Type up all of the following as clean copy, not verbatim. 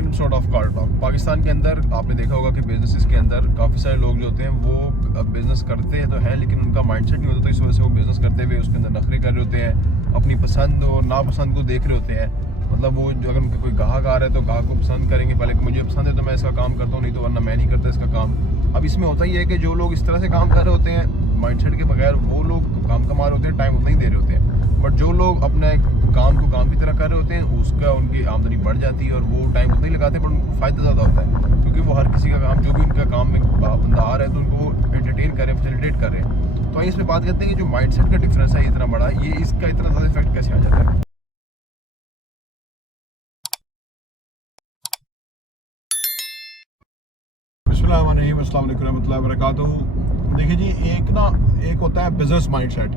Random sort of car talk. Pakistan के अंदर आपने देखा होगा कि बिजनेसेस के अंदर काफ़ी सारे लोग जो होते हैं वो बिजनेस करते हैं तो है, लेकिन उनका माइंडसेट नहीं होता, तो इस वजह से वो बिजनेस करते हुए उसके अंदर नखरे कर रहे होते हैं, अपनी पसंद और नापसंद को देख रहे होते हैं। मतलब वो जो अगर उनके कोई ग्राहक आ रहा है तो ग्राहक को पसंद करेंगे, पहले कि मुझे पसंद है तो मैं इसका काम करता हूँ, नहीं तो वरना मैं नहीं करता इसका काम। अब इसमें होता ही है कि जो लोग इस तरह से काम कर रहे होते हैं माइंडसेट के बगैर, वो लोग काम कमा रहे होते हैं, टाइम उतना ही दे रहे होते हैं। बट जो लोग अपने काम को काम की तरह कर रहे होते हैं उसका उनकी आमदनी बढ़ जाती है और वो टाइम उतना ही लगाते हैं, पर उनको फ़ायदा ज़्यादा होता है, क्योंकि वो हर किसी का काम, जो भी उनका काम में बंदा आ रहा है तो उनको एंटरटेन कर रहे हैं, फैसिलिटेट कर रहे हैं। तो आइए इस पर बात करते हैं कि जो माइंडसेट का डिफरेंस है इतना बड़ा, ये इसका इतना ज़्यादा इफेक्ट कैसे आ जाता है। अस्सलाम वालेकुम रहमतुल्लाहि व बरकातुहू। देखिए जी, एक होता है बिजनेस माइंडसेट,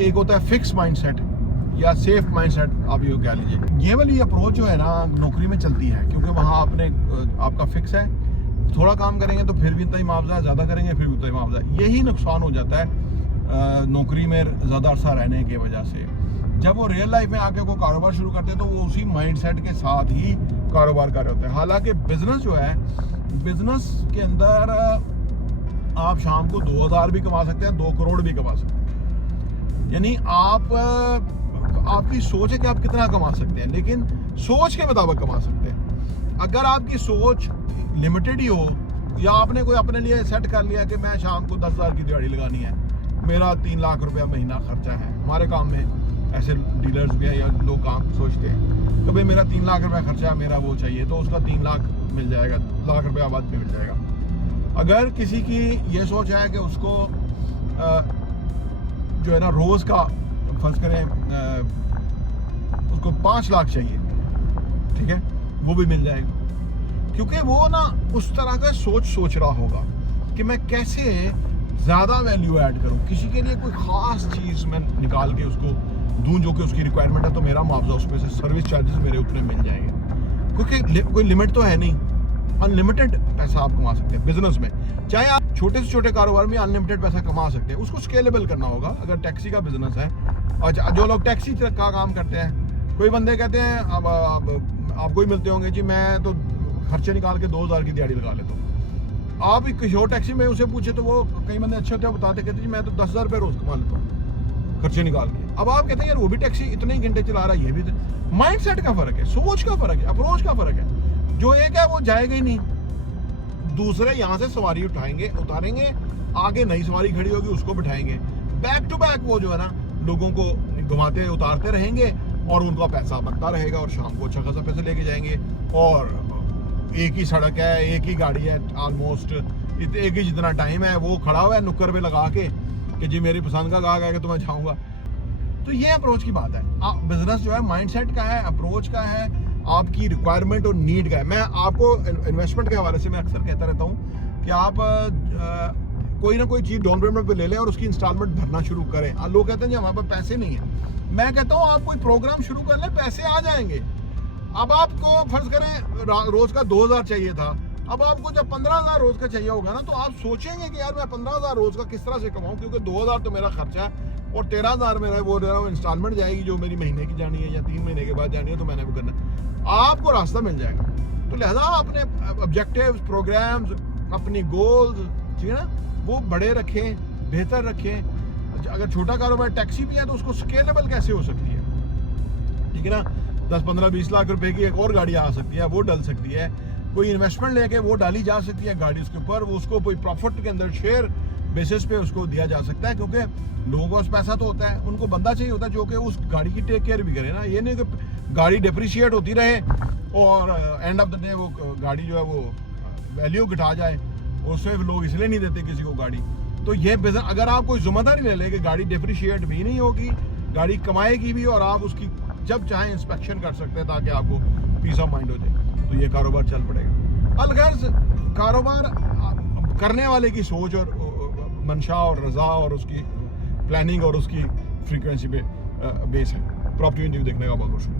एक होता है फिक्स माइंडसेट या सेफ माइंडसेट, आप ये कह लीजिए। ये वाली अप्रोच जो है ना नौकरी में चलती है, क्योंकि वहाँ आपका फिक्स है, थोड़ा काम करेंगे तो फिर भी इतना ही मुआवजा है, ज़्यादा करेंगे फिर भी उतना ही मुआवजा है। यही नुकसान हो जाता है नौकरी में ज़्यादा अरसा रहने की वजह से। जब वो रियल लाइफ में आके को कारोबार शुरू करते हैं तो वो उसी माइंडसेट के साथ ही कारोबार कर रहे होते हैं। हालांकि बिजनेस जो है, बिजनेस के अंदर आप शाम को 2000 भी कमा सकते हैं, 2 करोड़ भी कमा सकते हैं। यानी आपकी सोच है कि आप कितना कमा सकते हैं, लेकिन सोच के मुताबिक कमा सकते हैं। अगर आपकी सोच लिमिटेड ही हो, या आपने कोई अपने लिए सेट कर लिया कि मैं शाम को 10,000 की दिहाड़ी लगानी है, मेरा 3 लाख रुपया महीना खर्चा है। हमारे काम में ऐसे डीलर्स भी हैं या लोग काम सोचते हैं कि भाई मेरा 3 लाख रुपया खर्चा है, मेरा वो चाहिए, तो उसका 3 लाख मिल जाएगा, लाख रुपया बाद में मिल जाएगा। अगर किसी की ये सोच है कि उसको जो है ना रोज़ का फर्ज करें उसको 5 लाख चाहिए, ठीक है, वो भी मिल जाएगा, क्योंकि वो ना उस तरह का सोच रहा होगा कि मैं कैसे ज़्यादा वैल्यू ऐड करूं, किसी के लिए कोई ख़ास चीज़ मैं निकाल के उसको दूं जो कि उसकी रिक्वायरमेंट है, तो मेरा मुआवजा उस पर से सर्विस चार्जेस मेरे उतने मिल जाएंगे, क्योंकि कोई लिमिट तो है नहीं। अनलिमिटेड पैसा आप कमा सकते हैं बिजनेस में, चाहे आप छोटे से छोटे कारोबार में अनलिमिटेड पैसा कमा सकते हैं। उसको स्केलेबल करना होगा। अगर टैक्सी का बिजनेस है, और जो लोग टैक्सी का काम करते हैं, कोई बंदे कहते हैं अब आपको ही मिलते होंगे जी, मैं तो खर्चे निकाल के 2000 की दिहाड़ी लगा लेता हूँ। आप एक किशोर टैक्सी में उसे पूछे तो वो कई बंदे अच्छे होते हैं, बताते कहते जी मैं तो 10,000 रुपये रोज कमा लेता हूँ खर्चे निकाल के। अब आप कहते हैं यार वो भी टैक्सी इतने ही घंटे चला रहा है, ये भी माइंड सेट का फर्क है, सोच का फर्क है, अप्रोच का फर्क है। जो एक है वो जाएगा ही नहीं, दूसरे यहाँ से सवारी उतारेंगे, आगे नई सवारी खड़ी होगी उसको बिठाएंगे, बैक टू बैक वो जो है ना लोगों को घुमाते उतारते रहेंगे और उनका पैसा बनता रहेगा और शाम को अच्छा खासा पैसे लेके जाएंगे। और एक ही सड़क है, एक ही गाड़ी है, ऑलमोस्ट एक ही जितना टाइम है, वो खड़ा हुआ है नुक्कर पे लगा के कि जी मेरी पसंद का गाहक आएगा तो मैं जाऊँगा। तो ये अप्रोच की बात है। बिजनेस जो है माइंडसेट का है, अप्रोच का है, आपकी रिक्वायरमेंट और नीड का है। मैं आपको इन्वेस्टमेंट के हवाले से मैं अक्सर कहता रहता हूँ कि आप कोई ना कोई चीज़ डाउन पेमेंट पे ले लें और उसकी इंस्टॉलमेंट भरना शुरू करें। लोग कहते हैं जी हमारे पास पैसे नहीं है। मैं कहता हूँ आप कोई प्रोग्राम शुरू कर लें, पैसे आ जाएंगे। अब आपको फर्ज करें रोज का 2000 चाहिए था, अब आपको जब 15,000 रोज का चाहिए होगा ना, तो आप सोचेंगे कि यार मैं 15,000 रोज का किस तरह से कमाऊँ, क्योंकि 2000 तो मेरा खर्चा है और 13,000 मेरा वो इंस्टॉलमेंट जाएगी जो मेरी महीने की जानी है या 3 महीने के बाद जानी है, तो मैंने भी करना है। आपको रास्ता मिल जाएगा। तो लिहाजा अपने ऑब्जेक्टिव्स, प्रोग्राम्स, अपनी गोल्स, ठीक है ना, वो बड़े रखें, बेहतर रखें। अगर छोटा कारोबार टैक्सी भी है तो उसको स्केलेबल कैसे हो सकती है, ठीक है ना, 10, 15, 20 लाख रुपए की एक और गाड़ी आ सकती है, वो डल सकती है। कोई इन्वेस्टमेंट लेके वो डाली जा सकती है गाड़ी उसके ऊपर, वो उसको कोई प्रॉफिट के अंदर शेयर बेसिस पे उसको दिया जा सकता है, क्योंकि लोगों के पास पैसा तो होता है, उनको बंदा चाहिए होता है जो कि उस गाड़ी की टेक केयर भी करे ना। ये नहीं कि गाड़ी डिप्रिशिएट होती रहे और एंड ऑफ द डे वो गाड़ी जो है वो वैल्यू घटा जाए। उससे लोग इसलिए नहीं देते किसी को गाड़ी। तो ये बिजनेस अगर आप कोई जिम्मेदारी ले ले कि गाड़ी डिप्रिशिएट भी नहीं होगी, गाड़ी कमाएगी भी और आप उसकी जब चाहे इंस्पेक्शन कर सकते हैं ताकि आपको पीस ऑफ माइंड हो जाए, तो ये कारोबार चल पड़ेगा। अलगर्ज कारोबार करने वाले की सोच और मंशा और रजा और उसकी प्लानिंग और उसकी फ्रीक्वेंसी पे बेस है। प्रॉपर्टी न्यूज़ देखने का बहुत बहुत शुक्रिया।